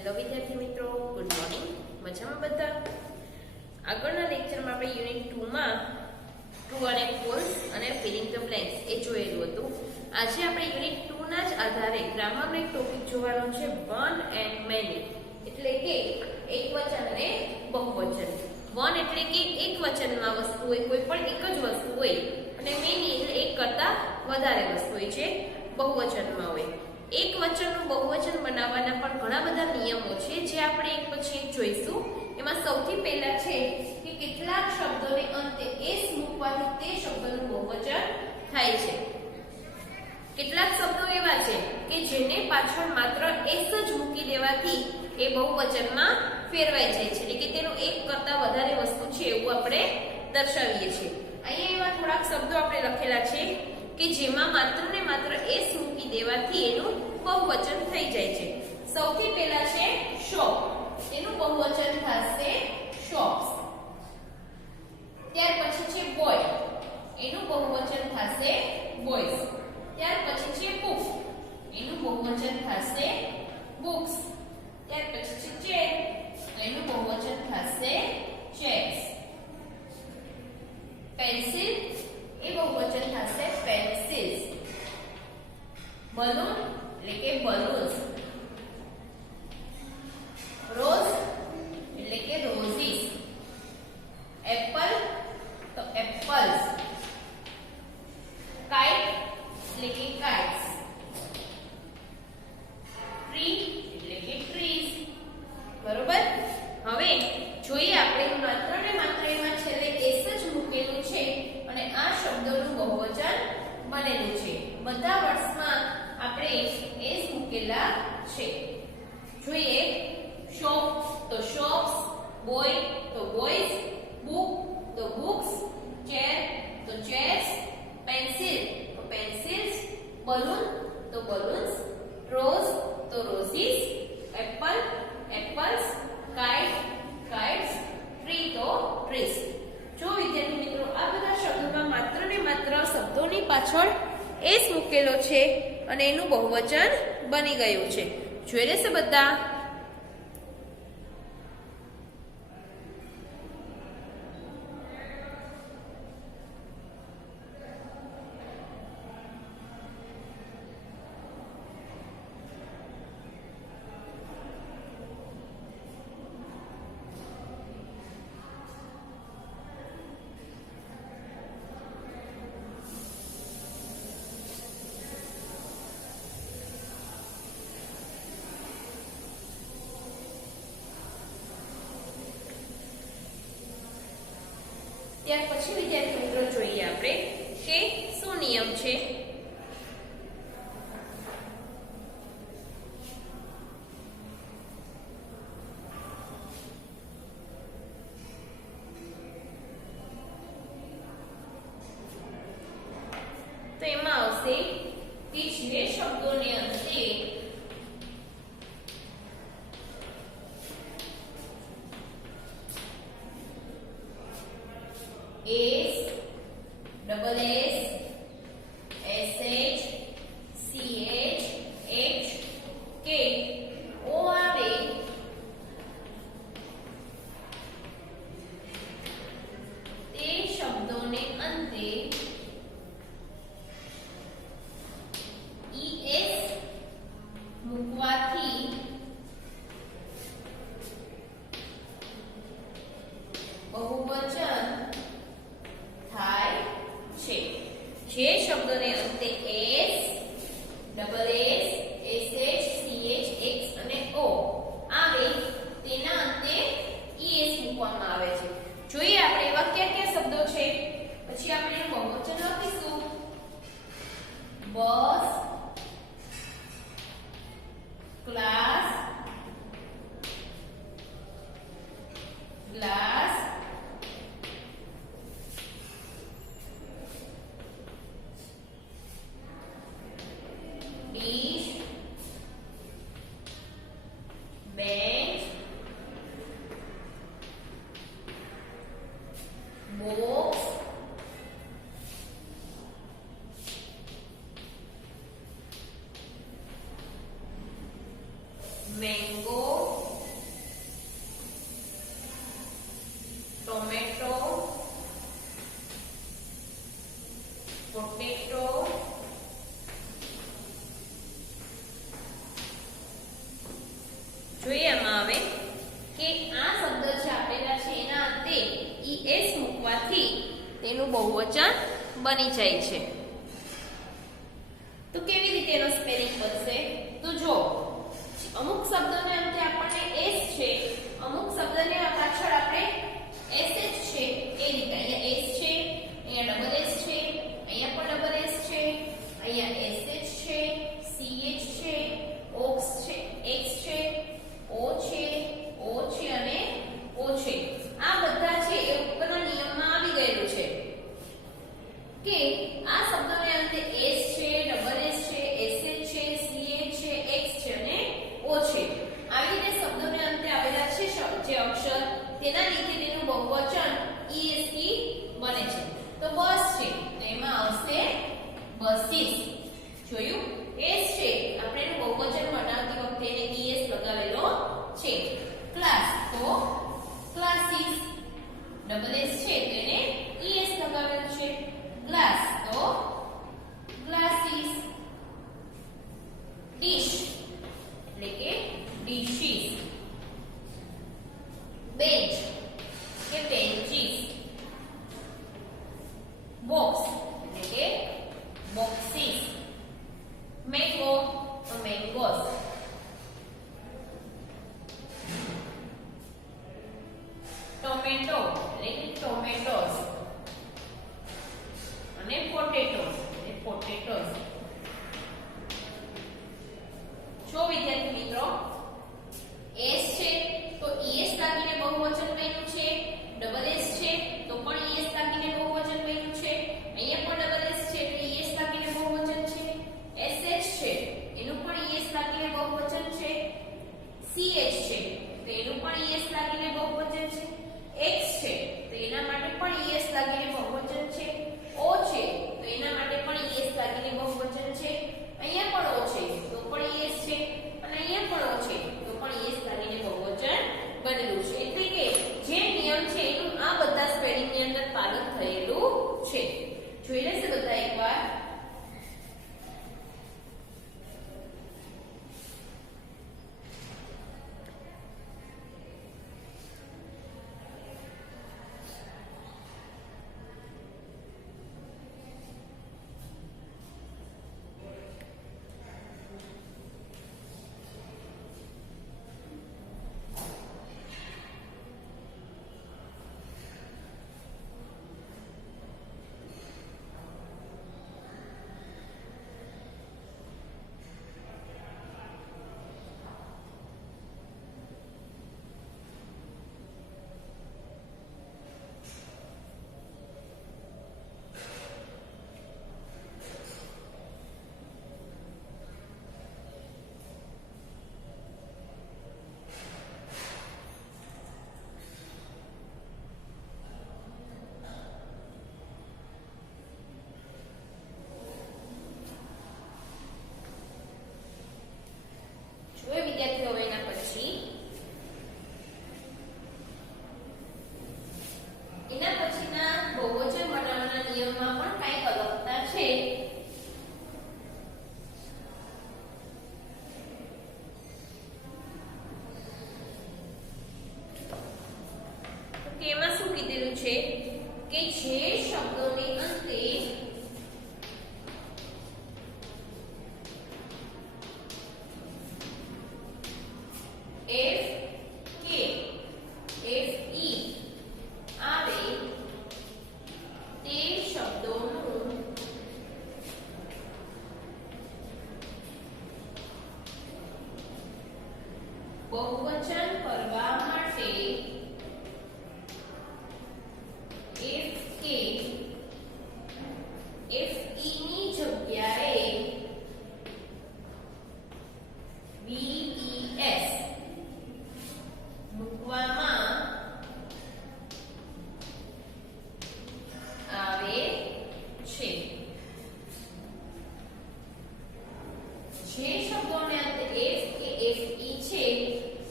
Hello વિદ્યાર્થી મિત્રો, good morning. મજામાં બધા? આગળના લેક્ચરમાં આપણે યુનિટ 2 માં ટ્રુ અને ફોલ્સ અને ફિલિંગ ધ બ્લેન્ક્સ એ જોયેલું હતું. આજે આપણે યુનિટ 2 ના જ આધારે ગ્રામરનો એક ટોપિક જોવાનો છે, વન એન્ડ મેની, એટલે કે એકવચન અને બહુવચન. વન એટલે કે એક વચનમાં વસ્તુ હોય, કોઈ પણ એક જ વસ્તુ હોય, અને મેની એટલે એક કરતા વધારે વસ્તુ હોય છે, બહુવચનમાં હોય. એક વચનનું બહુવચન બનાવવાના પણ ઘણા બધા નિયમો છે, જે આપણે એક પછી એક જોઈશું. એમાં સૌથી પહેલા છે કે કેટલાક શબ્દોને અંતે એસ મૂકવાથી તે શબ્દનું બહુવચન થાય છે. કેટલાક શબ્દો એવા છે કે જેને પાછળ માત્ર એસ જ મૂકી દેવાથી એ બહુવચનમાં ફેરવાઈ જાય છે, એટલે કે તેનું એક કરતા વધારે વસ્તુ છે એવું આપણે દર્શાવીએ છીએ. અહીંયા એવા થોડાક શબ્દો આપણે લખેલા છે કે જેમાં માત્ર ને માત્ર એસ મૂકી દેવાથી એનું બહુવચન થઈ જાય છે. સૌથી પહેલા છે શોપ, એનું બહુવચન થશે શોપ્સ. ત્યાર પછી છે બોય, એનું બહુવચન થશે બોયઝ. ત્યાર પછી છે બુક, એનું બહુવચન થશે બુક્સ. ત્યાર પછી છે ચેર, એનું બહુવચન થશે ચેર્સ. પેન્સિલ, એ બહુવચન થશે પેન્સિલ્સ. બલૂન એટલે કે બલૂન્સ. રોઝ એટલે કે રોઝીસ. એપલ તો એપલ્સ. કાઇટ એટલે કે કાઇટ્સ. ટ્રી એટલે કે ટ્રીઝ. બરોબર? હવે જોઈએ આપણે માત્ર ને માત્ર એમાં છેલ્લે એસ જ મૂકેલું છે અને આ શબ્દોનું બહુવચન બનેલું છે. બધા વર્ડ્સમાં આપણે એસ મૂકેલા છે. જોઈએ શોપ તો શોપ્સ, બોય તો બોયઝ, બુક તો બુક્સ, ચેર તો ચેર્સ, પેન્સિલ તો પેન્સિલ્સ, બલૂન તો બલૂન્સ, રોઝ તો roses, Apple apples, kite kites, tree તો ટ્રીઝ. જો વિદ્યાર્થી મિત્રો, આ બધા શબ્દોમાં માત્ર ને માત્ર શબ્દોની પાછળ એસ મૂકેલો છે અને એનું બહુવચન બની ગયું છે. જોઈ લેશે બધા? ત્યાર પછી વિદ્યાર્થી મિત્રો જોઈએ આપણે કે શું નિયમ છે. તો એમાં આવશે કે જે શબ્દોને અંતે S, double S, SH, CH, H, કે, ઓ આવે તે શબ્દોને અંતે ઈએસ મૂકવાથી બહુવચન થાય છે. જે શબ્દોને અંતે S, double S, SH, CH, x અને ઓ આવે તેના અંતે ઈએસ મૂકવામાં આવે છે. જોઈએ આપણે એવા કયા કયા શબ્દો છે, પછી આપણે એનું બહુવચન લખીશું. Bus, class, glass, dish, bench, box, mango, es મૂકવાથી તેનું બહુવચન બની જાય છે. તો કેવી રીતે એનો સ્પેલિંગ બનશે? તો જો અમુક શબ્દોને અંતે આપણને s છે, અમુક શબ્દને પાછળ આપણે sh છે, એ રીતે અહીંયા s છે, અહીંયા ડબલ s છે, અહીંયા પણ ડબલ s છે, અહીંયા sh છે, ch છે, ox છે, x છે, o છે, o છે અને o છે. આ બધા છે એ ઉપરના નિયમમાં આવી ગયેલું છે કે આ શબ્દોને અંતે s છે, ડબલ s છે, sh છે, ch છે, x છે અને o છે. આવી રીતે શબ્દોને અંતે આવેલા છે જે અક્ષર, તેના લીધે તેનું બહુવચન est બને છે. તો બસ છે તો એમાં આવશે બસીસ. જોયું? s છે આપણે એનું બહુવચન બનાવતી વખતે એને es લગાવેલો છે. ક્લાસ તો ક્લાસીસ, ડબલ s છે તો એને es લગાવેલું છે. ગ્લાસ તો ગ્લાસીસ, ડીશ એટલે કે ડીશીસ, બેન્ચ કે બેન્ચીસ, બોક્સ એટલે કે બોક્સીસ, મેંગો તો મેંગોસ, ટોમેટો એટલે કે ટોમેટોસ અને પોટેટો એટલે પોટેટોસ. જો વિદ્યાર્થી મિત્રો s છે તો es લાગીને બહુવચન બન્યું છે, ડબલ s છે તો પણ es લાગીને બહુવચન બન્યું છે, અહીંયા પણ ડબલ s છે તો es લાગીને બહુવચન છે, sh છે એનું પણ es લાગીને બહુવચન છે, ch છે તો એનું પણ es લાગીને બહુવચન છે, x છે તો એના માટે પણ es લાગીને બહુવચન છે, o છે તો એના માટે પણ es લાગીને બહુવચન છે, અહીંયા પણ o છે તો પણ es છે અને અહીંયા પણ o છે તો પણ es લાગીને બહુવચન બનેલું છે. એટલે કે જે નિયમ છે એનું આ બધા સ્પેલિંગ ની અંદર પાલન થયેલું છે. જોઈ લેશે બધા એકવાર. વિદ્યાર્થીઓ એના પછી એના પછીના બહુવચન બનાવવાના નિયમમાં પણ કંઈક અલગતા છે. તો એમાં શું કીધેલું છે કે જે શબ્દોની અંતે બહુવચન કરવા માટે fe ની જગ્યાએ ves મૂકવામાં આવે છે. જે શબ્દોને અંતે f કે fe છે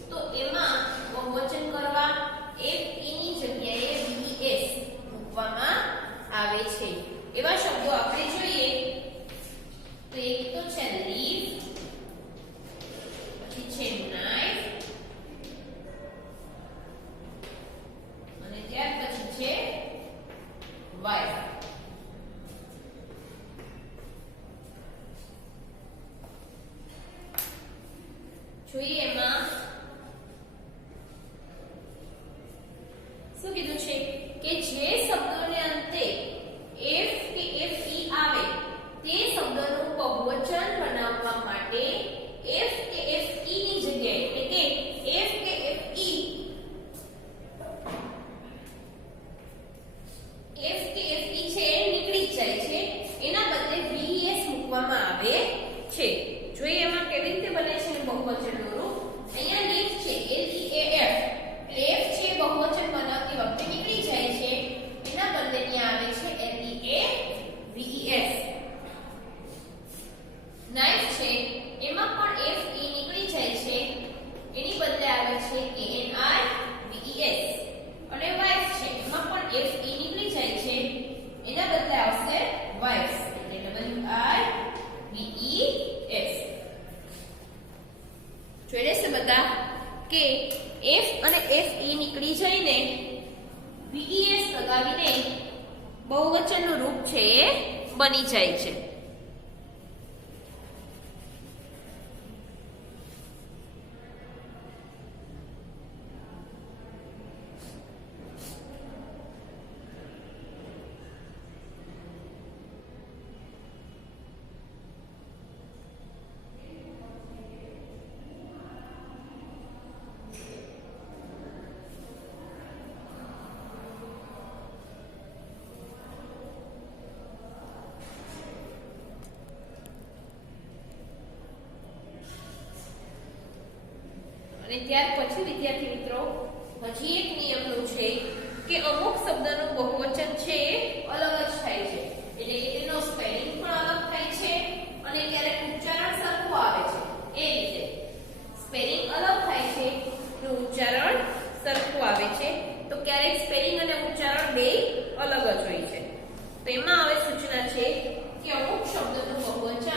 તો એમાં બહુવચન જોઈએ એમાં શું કીધું છે કે જે શબ્દોને અંતે f કે fe આવે તે શબ્દનું બહુવચન બનાવવા માટે f કે fe ની જગ્યાએ એટલે કે f કે fe છે નીકળી જાય છે, એના બદલે ves મૂકવામાં આવે છે. જોઈએ એમાં કેવી રીતે બને છે બહુવચનનું રૂપ. અહીંયા લેફ છે leaf, લેફ છે બહુવચન બનાવતી વખતે નીકળી જાય છે, એના બદલે ત્યાં આવે છે leaves. નાઇફ છે એમાં પણ fe નીકળી જાય છે, એની બદલે આવે છે knives. અને વાઇફ છે એમાં પણ fe નીકળી જાય છે, એના બદલે આવશે wives એટલે wives. જોઈ લેશે બધા કે f અને fe નીકળી જઈને ves લગાવીને બહુવચનનું રૂપ છે એ બની જાય છે. અને ત્યાર પછી વિદ્યાર્થી મિત્રો હજી એક નિયમનું છે કે અમુક શબ્દનું બહુવચન છે એ અલગ જ થાય છે, એટલે કે તેનો સ્પેલિંગ પણ અલગ થાય છે અને ક્યારેક ઉચ્ચારણ સરખું આવે છે. એ રીતે સ્પેલિંગ અલગ થાય છે તો ઉચ્ચારણ સરખું આવે છે, તો ક્યારેક સ્પેલિંગ અને ઉચ્ચારણ બે અલગ જ હોય છે. તો એમાં હવે સૂચના છે કે અમુક શબ્દનું બહુવચન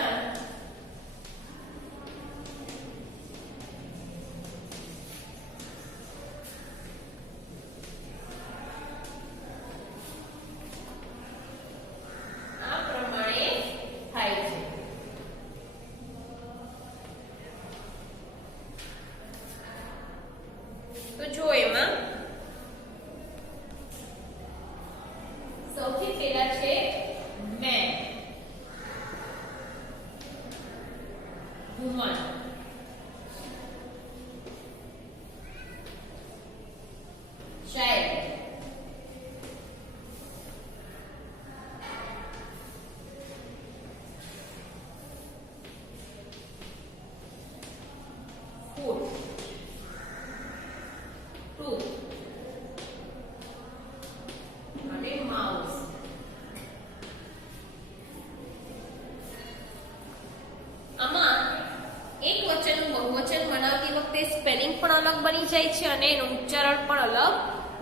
સ્પેલિંગ પણ અલગ બની જાય છે અને એનું ઉચ્ચારણ પણ અલગ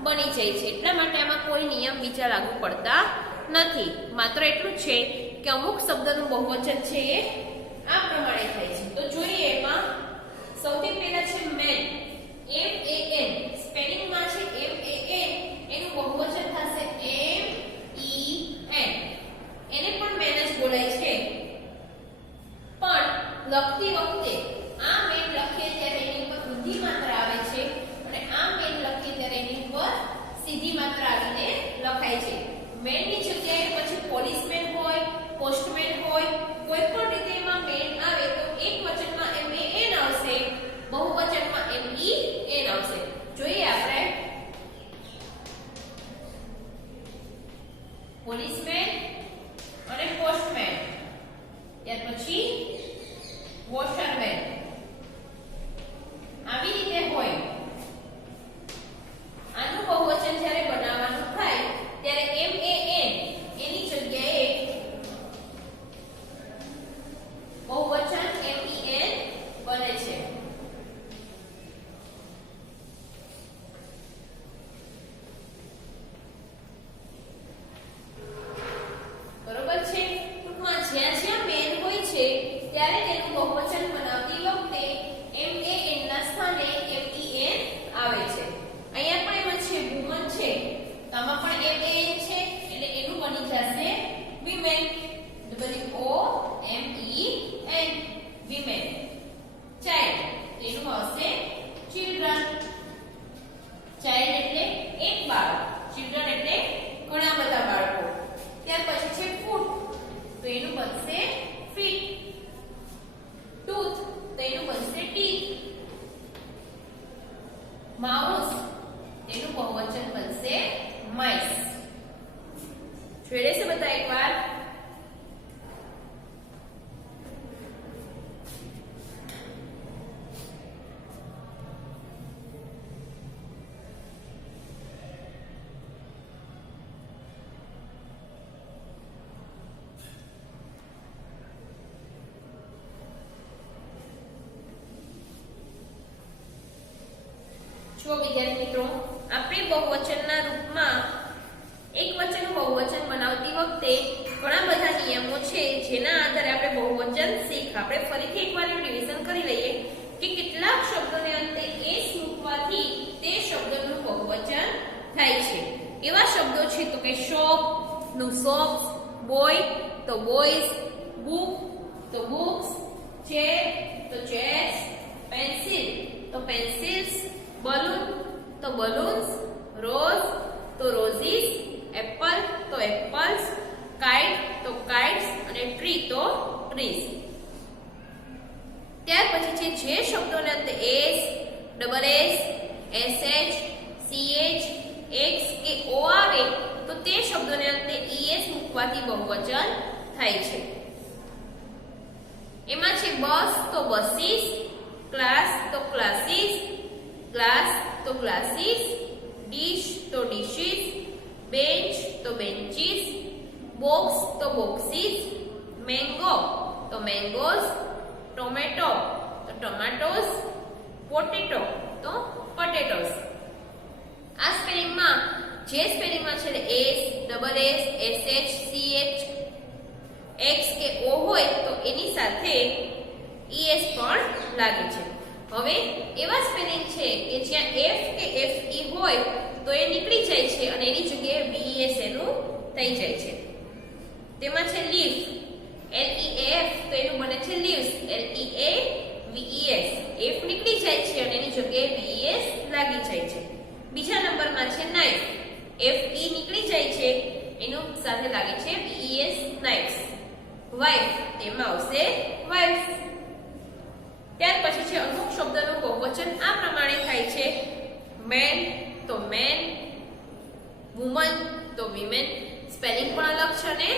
બની જાય છે. એટલા માટે આમાં કોઈ નિયમ બીજા લાગુ પડતા નથી. માત્ર એટલું જ છે કે અમુક શબ્દનું બહુવચન છે એ આ પ્રમાણે થાય છે. તો જોઈએ એમાં સૌથી પહેલા છે મેન, M-A-N. સ્પેલિંગમાં છે M-A-N, એનું બહુવચન થશે M-E-N. એને પણ મેન જ બોલાય છે, પણ લખતી વખતે આ મેન લખીએ ત્યારે એની ઉપર ઊંધી માત્રા આવે છે અને આ મેન લખીએ ત્યારે એની ઉપર સીધી માત્રા આવીને લખાય છે. મેનની જગ્યાએ પછી પોલીસમેન હોય, પોસ્ટમેન હોય, કોઈ પણ રીતે એમાં મેન આવે તો એક વચનમાં M-A-N આવશે, બહુવચનમાં M-E-N આવશે. જોઈએ આપણે પોલીસમેન અને પોસ્ટમેન, ત્યાર પછી વોશરમેન, આવી રીતે હોય. આનું બહુવચન જ્યારે બનાવવાનું થાય ત્યારે M-A-N એની જગ્યાએ બહુવચન M-E-N બને છે. બરોબર છે? ટૂંકમાં જ્યાં જ્યાં મેન હોય છે ત્યારે તેનું બહુવચન બનાવતી વખતે M-A-N ના સ્થાને M-E-N આવે છે. અહીંયા પણ એમ છે વુમન છે, તો આમાં પણ M-A-N છે એટલે એનું બની જશે વિમેન, W-O-M-E-N, વિમેન. ચાઇલ્ડ, એનું આવશે ચિલ્ડ્રન. ચાઇલ્ડ એટલે એક બાળક, ચિલ્ડ્રન એટલે ઘણા બધા બાળકો. ત્યાર પછી છે ફૂટ, તો એનું બનશે ફીટ. ટૂથ, તો એનું બનશે ટીથ. માઉસ, તેનું બહુવચન બનશે માઇસ. જોઈ છે બધા એકવાર? જો વિદ્યાર્થી મિત્રો, આપણે બહુવચનના રૂપમાં એકવચનનું બહુવચન બનાવતી વખતે ઘણા બધા નિયમો છે જેના આધારે આપણે બહુવચન શીખ. આપણે ફરીથી એકવાર રિવિઝન કરી લઈએ કે કેટલાક શબ્દોને અંતે એસ મૂકવાથી તે શબ્દનું બહુવચન થાય છે. એવા શબ્દો છે તો કે શોપ નું શોપ્સ, બોય તો બોયઝ, બુક તો બુક્સ, ચેર તો ચેર્સ, પેન્સિલ તો પેન્સિલ્સ, બલૂન તો બલૂન્સ, રોઝ તો રોઝીસ, એપલ તો એપલ્સ, કાઇટ તો કાઇટ્સ અને ટ્રી તો ટ્રીઝ. ત્યાર પછી છે જે શબ્દોને અંતે S, double S, SH, CH, x કે ઓ આવે તો તે શબ્દોને અંતે ઈએસ મૂકવાથી બહુવચન થાય છે. એમાં છે બસ તો બસીસ, ક્લાસ તો ક્લાસીસ, ગ્લાસ તો ગ્લાસીસ, ડીશ તો ડીશીસ, બેન્ચ તો બેન્ચીસ, બોક્સ તો બોક્સીસ, મેંગો તો મેંગોઝ, ટોમેટો તો ટોમેટોસ, પોટેટો તો પોટેટોસ. આ સ્પેલિંગમાં જે સ્પેલિંગમાં છે S, double S, SH, CH, x કે ઓ હોય તો એની સાથે ઈએસ પણ લાગે છે. હવે એવા સ્પેલિંગ છે કે જ્યાં એફ કે એફ ઈ હોય તો એ નીકળી જાય છે અને એની જગ્યાએ વીએસ એનું થઈ જાય છે. તેમાં છે લીફ, એલ ઈ એફ તો એનું બને છે લીવ્સ, એલ ઈ એ વીઈએસ. એફ નીકળી જાય છે અને એની જગ્યાએ વીએસ લાગી જાય છે. બીજા નંબરમાં છે નાઇફ, એફ ઈ નીકળી જાય છે એનું સાથે લાગે છે વીઈએસ, નાઇફ્સ. વાઇફ, તેમાં આવશે વાઇફ. ત્યાર પછી છે અમુક શબ્દનું બહુવચન આ પ્રમાણે થાય છે. મેન તો મેન, વુમન તો વિમેન. સ્પેલિંગ પણ અલગ છે અને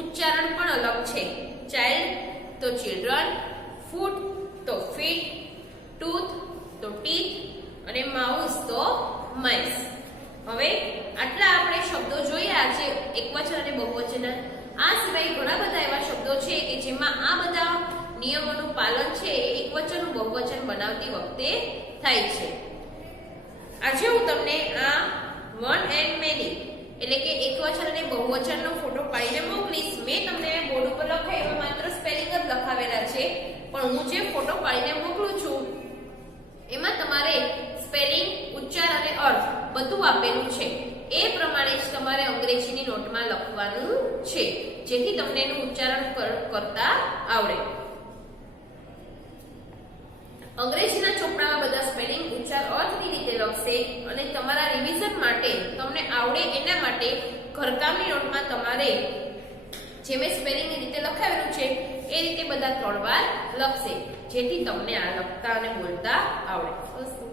ઉચ્ચારણ પણ અલગ છે. ચાઇલ્ડ તો ચિલ્ડ્રન, ફૂટ તો ફીટ, ટૂથ તો ટીથ અને માઉસ તો માઇસ. હવે આટલા આપણે શબ્દો જોયા છે એકવચન અને બહુવચનના. આ સિવાય ઘણા બધા એવા શબ્દો છે કે જેમાં આ બધા નિયમોનું પાલન છે એકવચનનું બહુવચન બનાવતી વખતે થાય છે. આજે હું તમને આ વન એન્ડ મેની એટલે કે એકવચન અને બહુવચનનો ફોટો પાડીને મોકલીશ. મેં તમને બોર્ડ ઉપર લખાય એમાં માત્ર સ્પેલિંગ જ લખાવેલા છે, પણ હું જે ફોટો પાડીને મોકલું છું એમાં તમારે સ્પેલિંગ, ઉચ્ચાર અને અર્થ બધું આપેલું છે. એ પ્રમાણે જ તમારે અંગ્રેજીની નોટમાં લખવાનું છે જેથી તમને એનું ઉચ્ચારણ કરતા આવડે. અંગ્રેજીના ચોપડામાં બધા સ્પેલિંગ, ઉચ્ચાર, અર્થની રીતે લખશે અને તમારા રિવિઝન માટે તમને આવડે એના માટે ઘરકામની નોટમાં તમારે જે મેં સ્પેલિંગની રીતે લખાવેલું છે એ રીતે બધા 3 વાર લખશે જેથી તમને આ લખતા અને બોલતા આવડે.